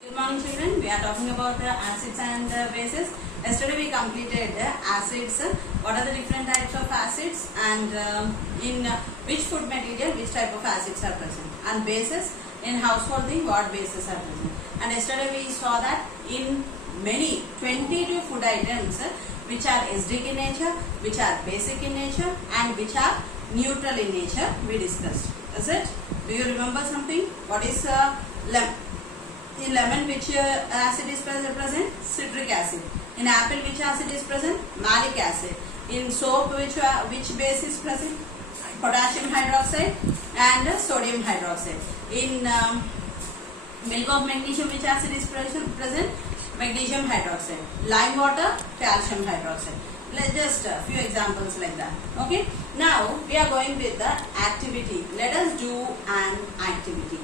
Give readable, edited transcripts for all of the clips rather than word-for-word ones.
Good morning children, we are talking about acids and bases. Yesterday we completed acids, what are the different types of acids and in which food material which type of acids are present, and bases in household thing what bases are present. And yesterday we saw that in many 22 food items which are acidic in nature, which are basic in nature and which are neutral in nature we discussed. Is it? Do you remember something? What is lemon? In lemon, which acid is present? Citric acid. In apple, which acid is present? Malic acid. In soap, which base is present? Potassium hydroxide and sodium hydroxide. In milk of magnesium, which acid is present? Magnesium hydroxide. Lime water, calcium hydroxide. Let's just a few examples like that. Okay. Now we are going with the activity. Let us do an activity.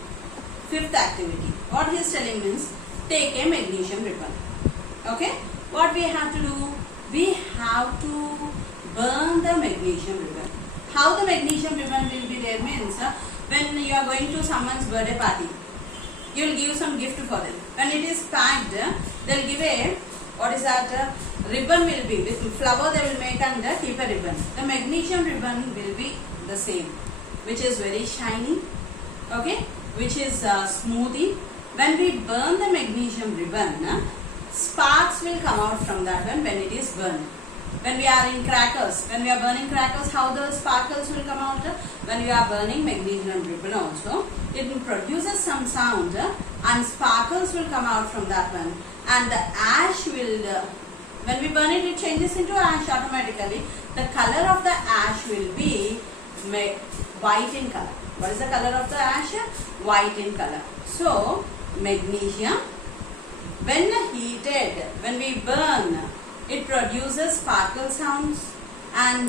Fifth activity. What he is telling means take a magnesium ribbon. Okay. What we have to do? We have to burn the magnesium ribbon. How the magnesium ribbon will be there means when you are going to someone's birthday party, you will give some gift for them. When it is packed, they will give a ribbon will be with flower they will make and keep a ribbon. The magnesium ribbon will be the same, which is very shiny. Okay. Which is smoothie. When we burn the magnesium ribbon, sparks will come out from that one when it is burned. When we are in crackers, when we are burning crackers, how the sparkles will come out? When we are burning magnesium ribbon also, it produces some sound and sparkles will come out from that one. And the ash will, when we burn it, it changes into ash automatically. The color of the ash will be white in color. What is the color of the ash? White in color. So, magnesium, when heated, when we burn, it produces sparkle sounds and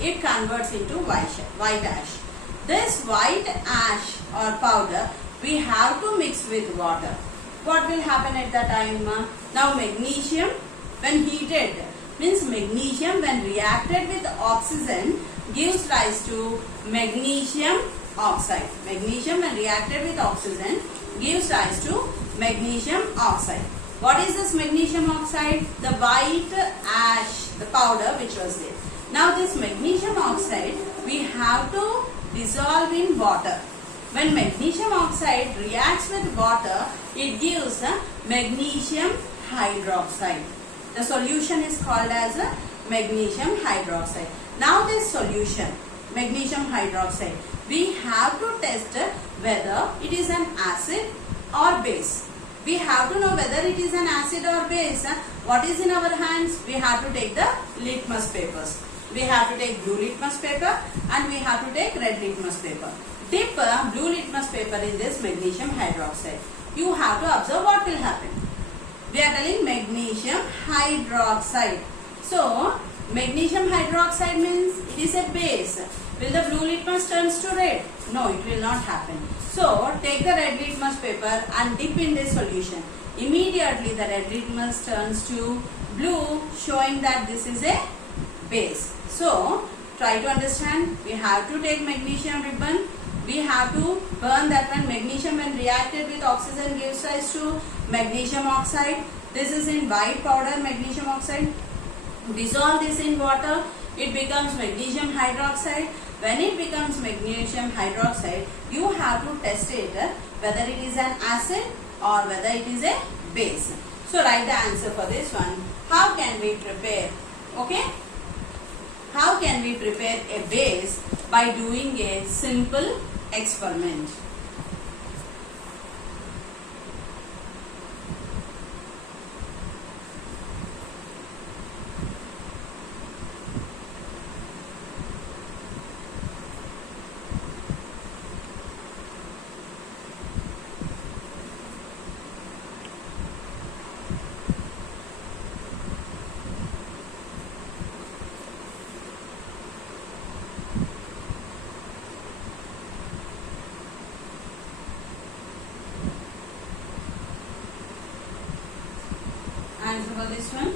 it converts into white ash. This white ash or powder, we have to mix with water. What will happen at that time? Now, magnesium, when heated, means magnesium when reacted with oxygen gives rise to magnesium oxide. Magnesium when reacted with oxygen gives rise to magnesium oxide. What is this magnesium oxide? The white ash, the powder which was there. Now this magnesium oxide we have to dissolve in water. When magnesium oxide reacts with water, it gives magnesium hydroxide. The solution is called as magnesium hydroxide. Now this solution, magnesium hydroxide, we have to test whether it is an acid or base. We have to know whether it is an acid or base. What is in our hands? We have to take the litmus papers. We have to take blue litmus paper and we have to take red litmus paper. Dip blue litmus paper in this magnesium hydroxide. You have to observe what will happen. We are telling magnesium hydroxide. So, magnesium hydroxide means it is a base. Will the blue litmus turns to red? No, it will not happen. So, take the red litmus paper and dip in this solution. Immediately the red litmus turns to blue, showing that this is a base. So, try to understand. We have to take magnesium ribbon. We have to burn that one. Magnesium when reacted with oxygen gives rise to magnesium oxide. This is in white powder, magnesium oxide. Dissolve this in water. It becomes magnesium hydroxide. When it becomes magnesium hydroxide, you have to test it whether it is an acid or whether it is a base. So write the answer for this one. How can we prepare? Okay? How can we prepare a base? By doing a simple experiment. Answer for this one.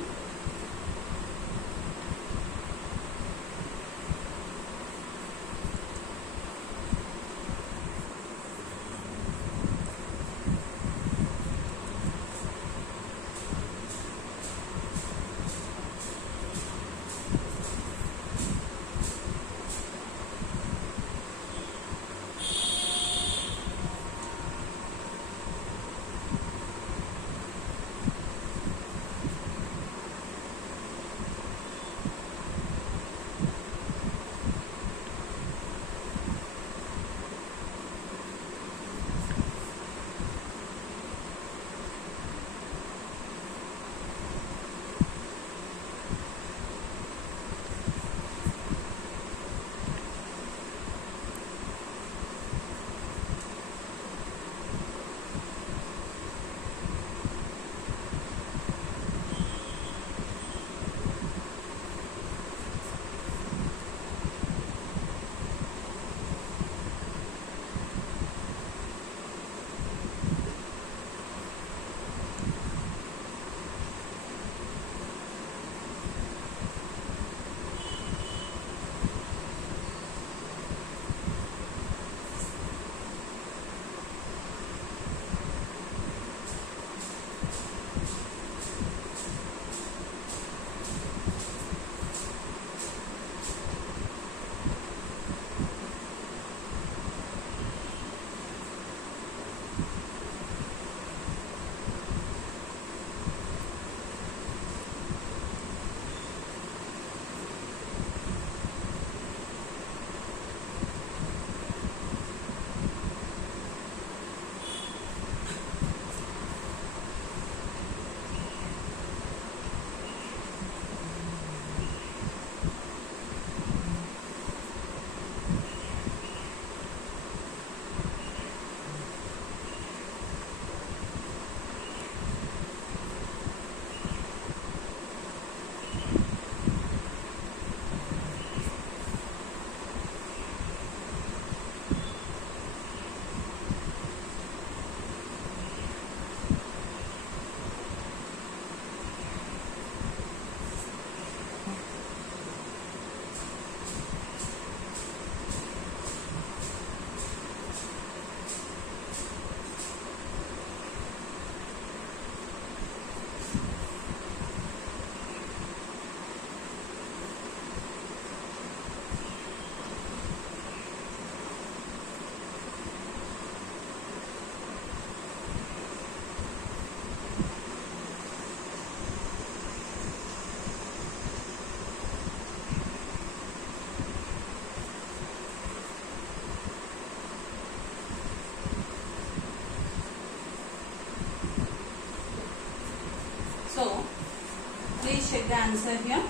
check the answer here.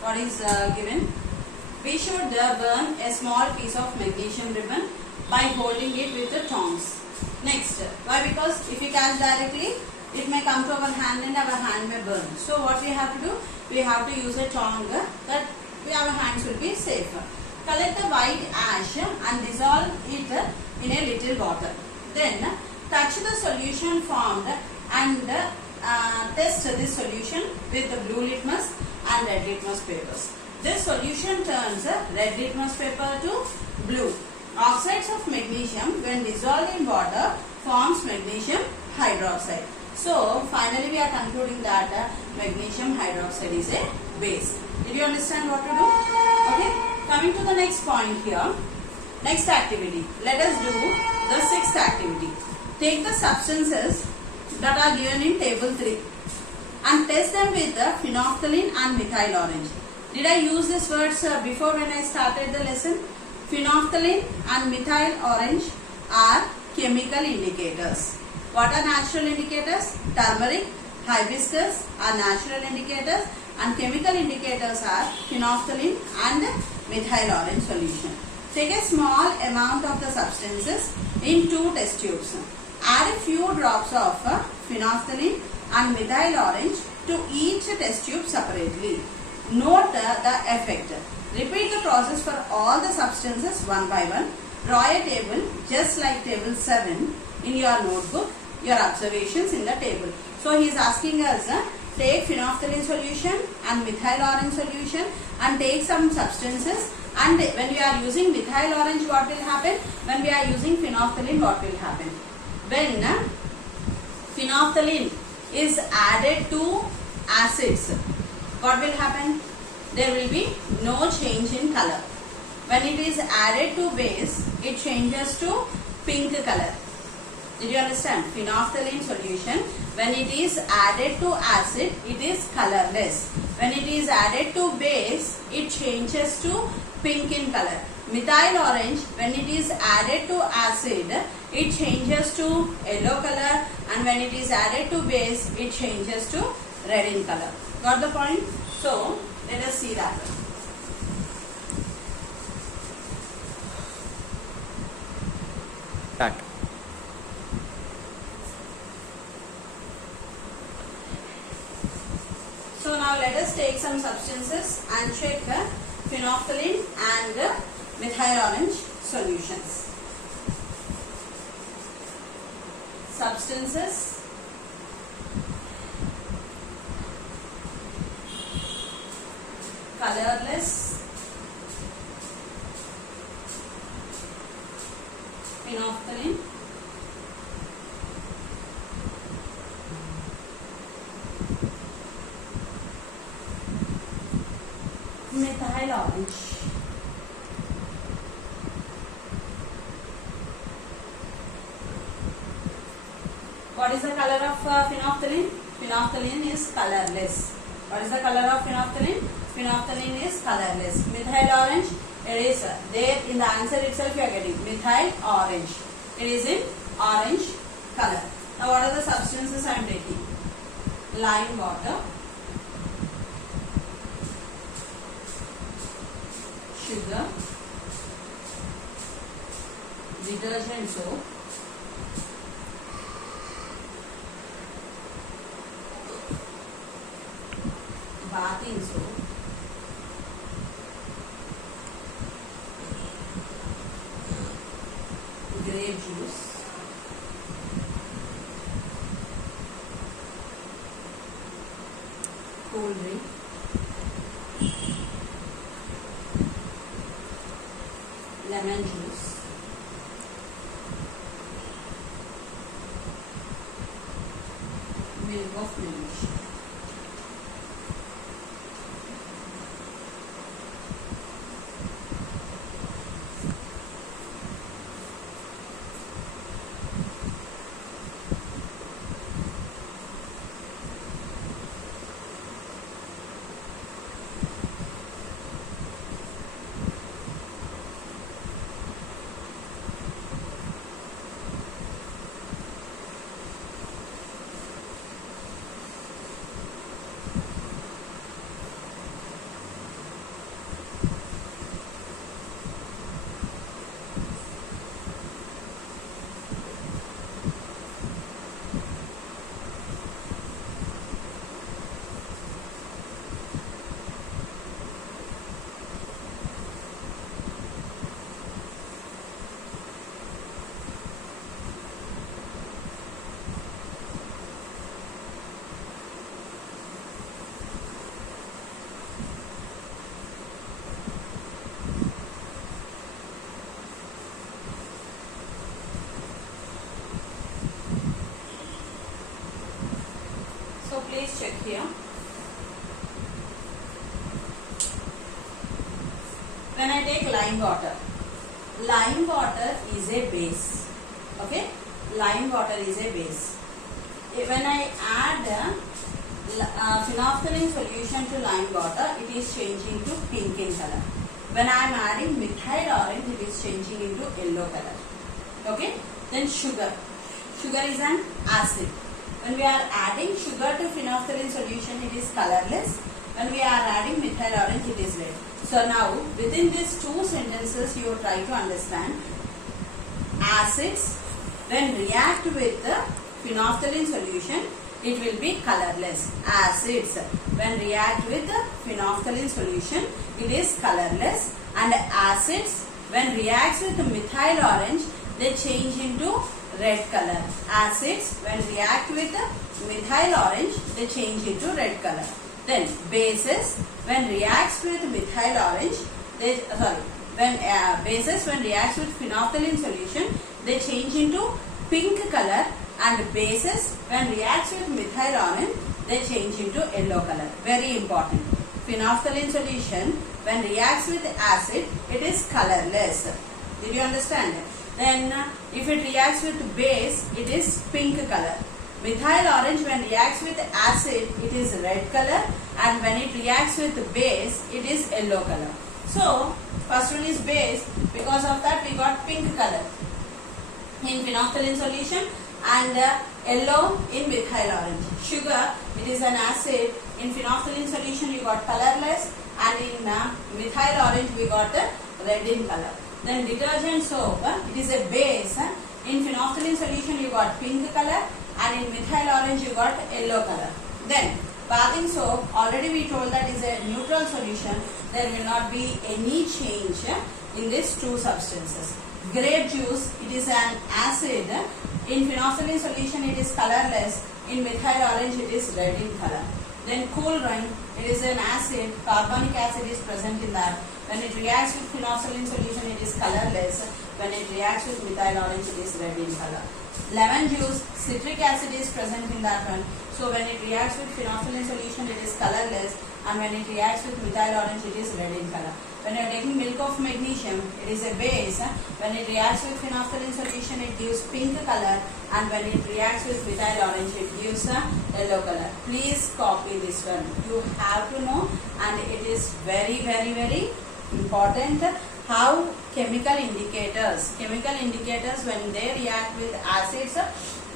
What is given? We should burn a small piece of magnesium ribbon by holding it with the tongs. Next, why? Because if we catch directly, it may come to our hand and our hand may burn. So what we have to do? We have to use a tong that our hands will be safe. Collect the white ash and dissolve it in a little water. Then touch the solution formed and test this solution with the blue litmus and red litmus papers. This solution turns red litmus paper to blue. Oxides of magnesium when dissolved in water forms magnesium hydroxide. So finally we are concluding that magnesium hydroxide is a base. Did you understand what to do? Okay. Coming to the next point here. Next activity. Let us do the sixth activity. Take the substances that are given in table 3 and test them with the phenolphthalein and methyl orange. Did I use these words before when I started the lesson? Phenolphthalein and methyl orange are chemical indicators. What are natural indicators? Turmeric, hibiscus are natural indicators, and chemical indicators are phenolphthalein and methyl orange solution. Take a small amount of the substances in 2 test tubes. Add a few drops of phenolphthalein and methyl orange to each test tube separately. Note the effect. Repeat the process for all the substances one by one. Draw a table just like table 7 in your notebook, your observations in the table. So he is asking us, take phenolphthalein solution and methyl orange solution and take some substances, and when we are using methyl orange, what will happen? When we are using phenolphthalein, what will happen? When phenolphthalein is added to acids, what will happen? There will be no change in color. When it is added to base, it changes to pink color. Did you understand? Phenolphthalein solution, when it is added to acid, it is colorless. When it is added to base, it changes to pink in color. Methyl orange, when it is added to acid, it changes to yellow color, and when it is added to base, it changes to red in color. Got the point? So, let us see that. Start. So now let us take some substances and check phenolphthalein and methyl orange solutions. Substances, colorless, phenolphthalein, methyl orange. What is the color of phenolphthalein? Phenolphthalein is colorless. What is the color of phenolphthalein? Phenolphthalein is colorless. Methyl orange, it is there in the answer itself you are getting methyl orange. It is in orange color. Now what are the substances I am taking? Lime water, sugar, detergent soap, bathing soap, grape juice, cold drink, lemon juice, milk of milk. please check here. When I take lime water is a base. Okay, lime water is a base. When I add phenolphthalein solution to lime water, it is changing to pink in color. When I am adding methyl orange, it is changing into yellow color. Okay, then sugar. Sugar is an acid. When we are adding sugar to phenolphthalein solution, it is colorless. When we are adding methyl orange, it is red. So now, within these two sentences, you try to understand acids when react with the phenolphthalein solution, it will be colorless. Acids when react with the phenolphthalein solution, it is colorless. And acids when reacts with the methyl orange, they change into red color. Acids when react with the methyl orange, they change into red color. Then bases when reacts with methyl orange, bases when reacts with phenolphthalein solution, they change into pink color, and bases when reacts with methyl orange, they change into yellow color. Very important. Phenolphthalein solution when reacts with acid, it is colorless. Did you understand? Then if it reacts with base, it is pink color. Methyl orange when reacts with acid, it is red color, and when it reacts with base, it is yellow color. So first one is base. Because of that, we got pink color in phenolphthalein solution and yellow in methyl orange. Sugar, it is an acid. In phenolphthalein solution, you got colorless, and in methyl orange, we got red in color. Then detergent soap, it is a base. In phenolphthalein solution, you got pink color, and in methyl orange, you got yellow color. Then bathing soap, already we told that is a neutral solution. There will not be any change in these two substances. Grape juice, it is an acid. In phenolphthalein solution, it is colorless. In methyl orange, it is red in color. Then cool drink, it is an acid. Carbonic acid is present in that. When it reacts with phenolphthalein solution, it is colorless. When it reacts with methyl orange, it is red in color. Lemon juice, citric acid is present in that one. So when it reacts with phenolphthalein solution, it is colorless, and when it reacts with methyl orange, it is red in color. When you are taking milk of magnesium, it is a base. When it reacts with phenolphthalein solution, it gives pink color, and when it reacts with methyl orange, it gives a yellow color. Please copy this one. You have to know, and it is very, very, very important how chemical indicators when they react with acids,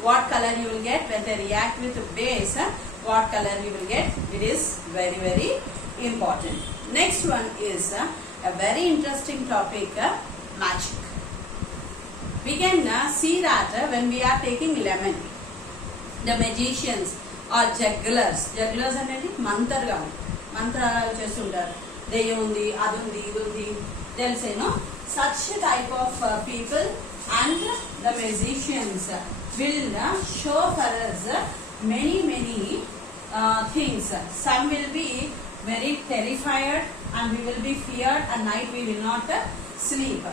what color you will get. When they react with base, what color you will get. It is very, very important. Next one is a very interesting topic, magic. We can see that when we are taking lemon, the magicians or jugglers అనేది మంత్రాలు చేస్తుంటారు. దెయ్యం ఉంది, అది ఉంది, ఇది ఉంది, they'll say no. Such type of people and the magicians will show for us many things. Some will be very terrified, and we will be feared, and night we will not sleep.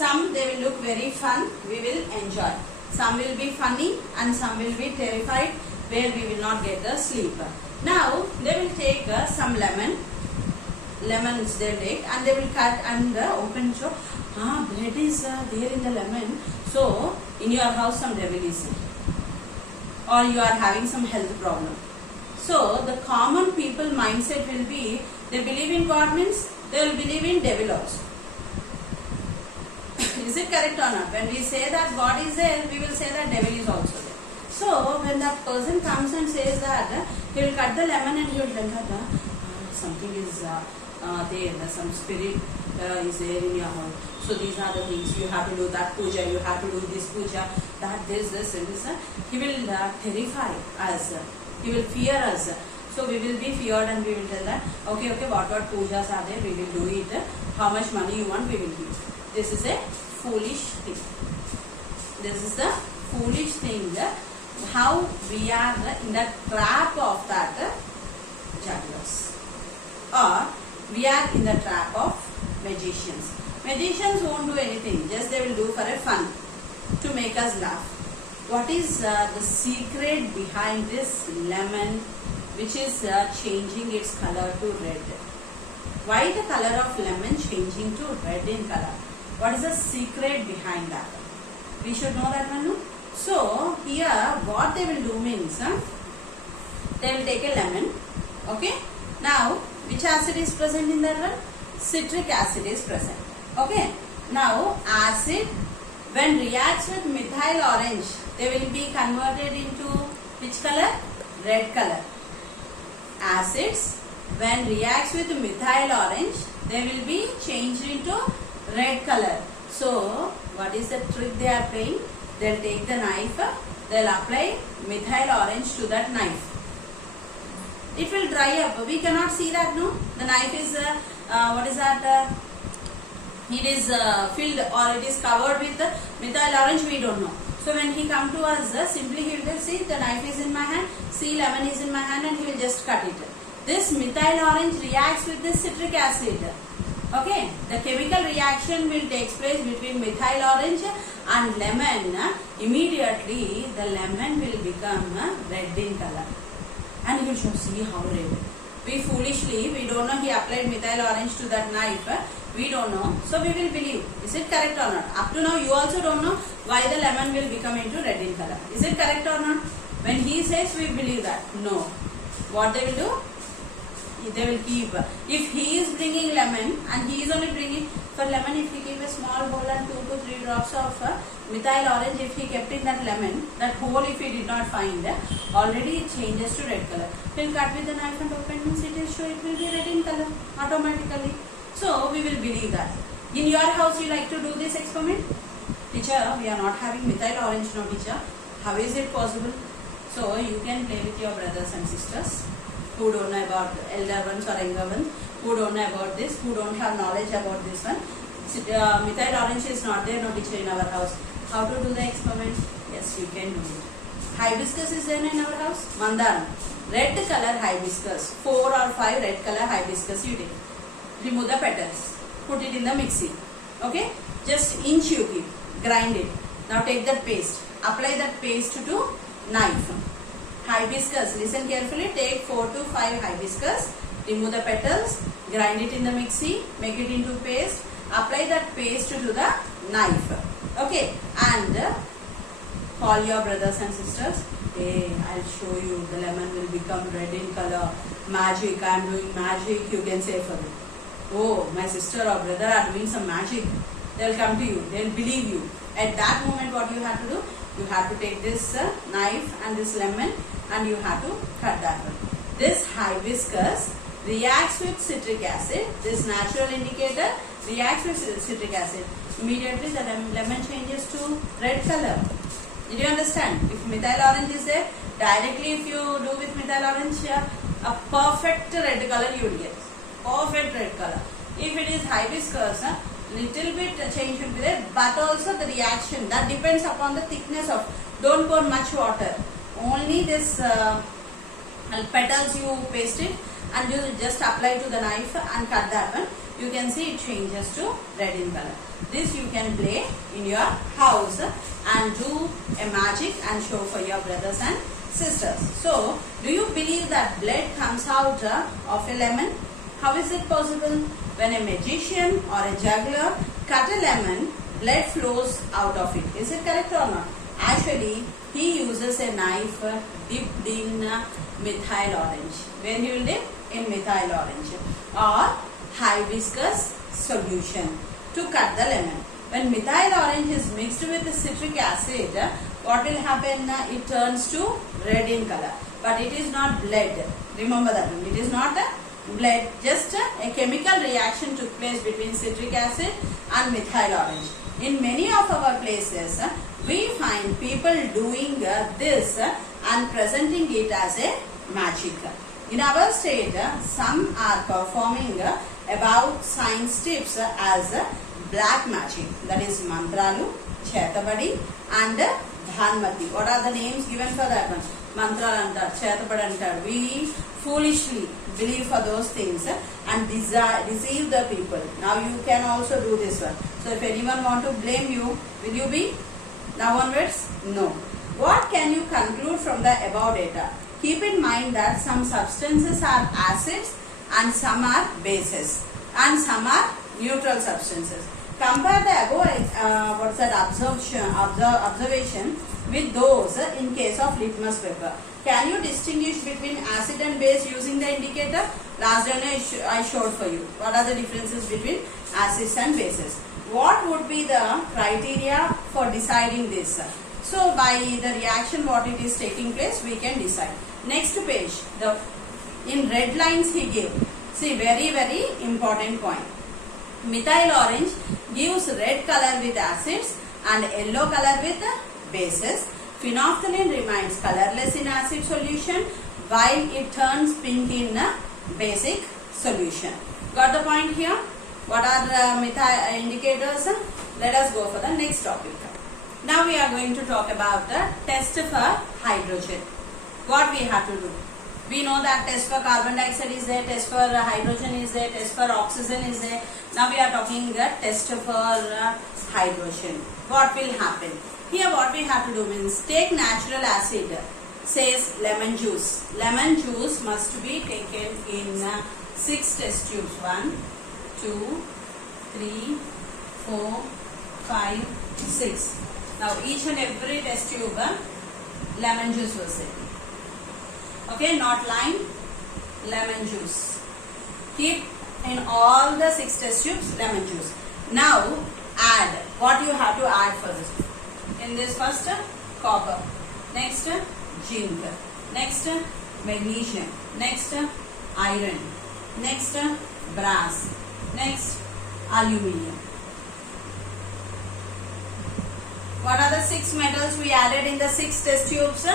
Some they will look very fun, we will enjoy. Some will be funny, and some will be terrified, where we will not get the sleep. Now they will take some lemons they take, and they will cut and open. So blood is there in the lemon, so in your house some devil is there, or you are having some health problem. So the common people mindset will be, they believe in God means they will believe in devil also. Is it correct or not? When we say that God is there, we will say that devil is also there. So when that person comes and says that, he will cut the lemon and he will tell that something is there, some spirit is there in your house. So these are the things you have to do, that puja, you have to do this puja, that this and this. He will terrify us. He will fear us. So we will be feared, and we will tell that, okay, what pujas are there, we will do it. How much money you want, we will give. This is a foolish thing. This is the foolish thing. How we are in the trap of that jugglers. Or we are in the trap of magicians. Magicians won't do anything. Just they will do for a fun, to make us laugh. what is the secret behind this lemon which is changing its color to red? Why the color of lemon changing to red in color? What is the secret behind that? We should know that one, no? So here what they will do means they will take a lemon. Okay. Now which acid is present in that one? Citric acid is present. Okay. Now acid when reacts with methyl orange, they will be converted into which color? Red color. Acids when reacts with methyl orange, they will be changed into red color. So what is the trick they are playing? They'll take the knife, they'll apply methyl orange to that knife. It will dry up. We cannot see that, no? The knife is what is that? It is filled or it is covered with methyl orange. We don't know. So when he come to us, simply he will see the knife is in my hand, see lemon is in my hand, and he will just cut it. This methyl orange reacts with this citric acid. Okay, the chemical reaction will take place between methyl orange and lemon. Immediately the lemon will become red in color, and you should see how red. We foolishly, we don't know he applied methyl orange to that knife. We don't know, so we will believe. Is it correct or not? Up to now you also don't know why the lemon will become into red in color. Is it correct or not? When he says, we believe that. No. What they will do? They will keep. If he is bringing lemon and he is only bringing for lemon, if he keep a small bowl and 2 to 3 drops of methyl orange, if he kept in that lemon, that hole if he did not find, already it changes to red color. He will cut with the knife and open means it is show it will be red in color automatically. So we will believe that. In your house you like to do this experiment? Teacher, we are not having methyl orange, no teacher. How is it possible? So you can play with your brothers and sisters who don't know about elder ones or younger ones, who don't know about this, who don't have knowledge about this one. Methyl orange is not there, no teacher, in our house. How to do the experiment? Yes, you can do it. Hibiscus is there in our house? Mandaram. Red color hibiscus. 4 or 5 red color hibiscus you take. Remove the petals. Put it in the mixie. Okay? Just inch you keep. Grind it. Now take that paste. Apply that paste to knife. Hibiscus. Listen carefully. Take 4 to 5 hibiscus. Remove the petals. Grind it in the mixie. Make it into paste. Apply that paste to the knife. Okay? And call your brothers and sisters. Hey, I'll show you. The lemon will become red in color. Magic. I am doing magic. You can say for me. Oh, my sister or brother are doing some magic. They'll come to you. They'll believe you. At that moment, what you have to do? You have to take this knife and this lemon and you have to cut that one. This hibiscus reacts with citric acid. This natural indicator reacts with citric acid. Immediately the lemon changes to red color. Did you understand? If methyl orange is there, directly if you do with methyl orange, a perfect red color you will get. Perfect red color. If it is hibiscus, little bit change will be there, but also the reaction that depends upon the thickness of. Don't pour much water. Only this petals you paste it and you just apply to the knife and cut that one. You can see it changes to red in color. This you can play in your house and do a magic and show for your brothers and sisters. So, do you believe that blood comes out of a lemon? How is it possible? When a magician or a juggler cut a lemon, blood flows out of it. Is it correct or not? Actually, he uses a knife dipped in methyl orange. Where he will dip? In methyl orange or hibiscus solution to cut the lemon. When methyl orange is mixed with the citric acid, what will happen? It turns to red in color. But it is not blood. Remember that one. It is not blood. Just a chemical reaction took place between citric acid and methyl orange. In many of our places, we find people doing this and presenting it as a magic. In our state, some are performing about science tips as black magic. That is mantralu, chetabadi and dhanmati. What are the names given for that one? Mantra antar, chetabadi antar. We foolishly believe for those things and deceive the people. Now you can also do this one. So if anyone want to blame you, will you be now onwards? No. What can you conclude from the above data? Keep in mind that some substances are acids and some are bases and some are neutral substances. Compare the above observation with those in case of litmus paper. Can you distinguish between acid and base using the indicator? Last day I showed for you. What are the differences between acids and bases? What would be the criteria for deciding this? So by the reaction what it is taking place, we can decide. Next page, in red lines he gave. See, very important point. Methyl orange gives red color with acids and yellow color with bases. Phenolphthalein remains colorless in acid solution while it turns pink in basic solution. Got the point here? What are the methyl indicators? Let us go for the next topic. Now we are going to talk about the test for hydrogen. What we have to do? We know that test for carbon dioxide is there, test for hydrogen is there, test for oxygen is there. Now we are talking the test for hydrogen. What will happen? Here what we have to do means take natural acid, says lemon juice. Lemon juice must be taken in 6 test tubes. 1, 2, 3, 4, 5, 6. Now each and every test tube lemon juice was taken. Okay, not lime, lemon juice. Keep in all the 6 test tubes lemon juice. Now add what you have to add for this. In this first copper, next zinc, next magnesium, next iron, next brass, next aluminium. What are the 6 metals we added in the 6 test tubes?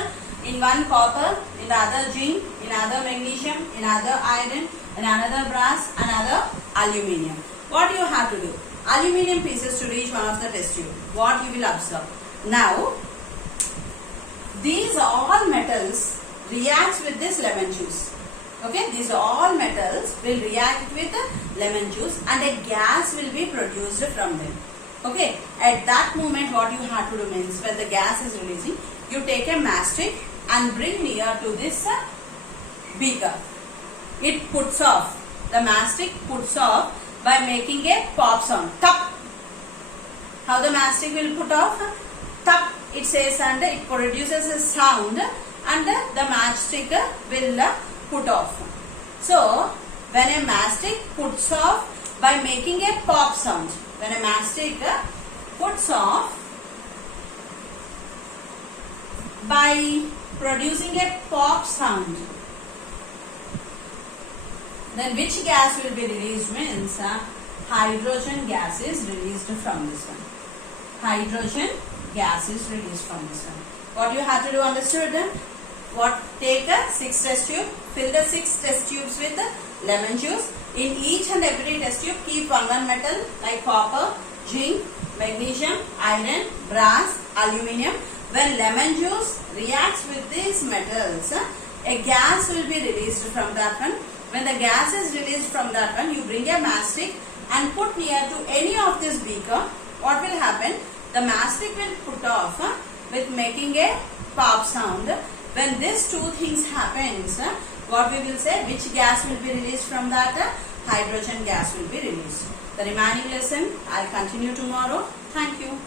In one copper, in the other zinc, in other magnesium, in other iron, in another brass, another aluminium. What you have to do? Aluminium pieces to reach one of the test tube. What you will observe? Now, these all metals reacts with this lemon juice. Okay, these all metals will react with lemon juice and a gas will be produced from them. Okay, at that moment what you have to do means when the gas is releasing, you take a mastic and bring near to this beaker. It puts off, the mastic puts off by making a pop sound. Tup. How the mastic will put off? Tup, it says, and it produces a sound and the mastic will put off. So, when a mastic puts off by making a pop sound, when a mastic puts off by producing a pop sound, then which gas will be released means hydrogen gas is released from this one. Hydrogen gas is released from this one. What you have to do, understood? What? Take a 6 test tube, fill the 6 test tubes with lemon juice. In each and every test tube, keep one metal like copper, zinc, magnesium, iron, brass, aluminium. When lemon juice reacts with these metals, a gas will be released from that one. When the gas is released from that one, you bring a mastic and put near to any of this beaker. What will happen? The mastic will put off with making a pop sound. When these two things happens, what we will say, which gas will be released from that? Hydrogen gas will be released. The remaining lesson I'll continue tomorrow. Thank you.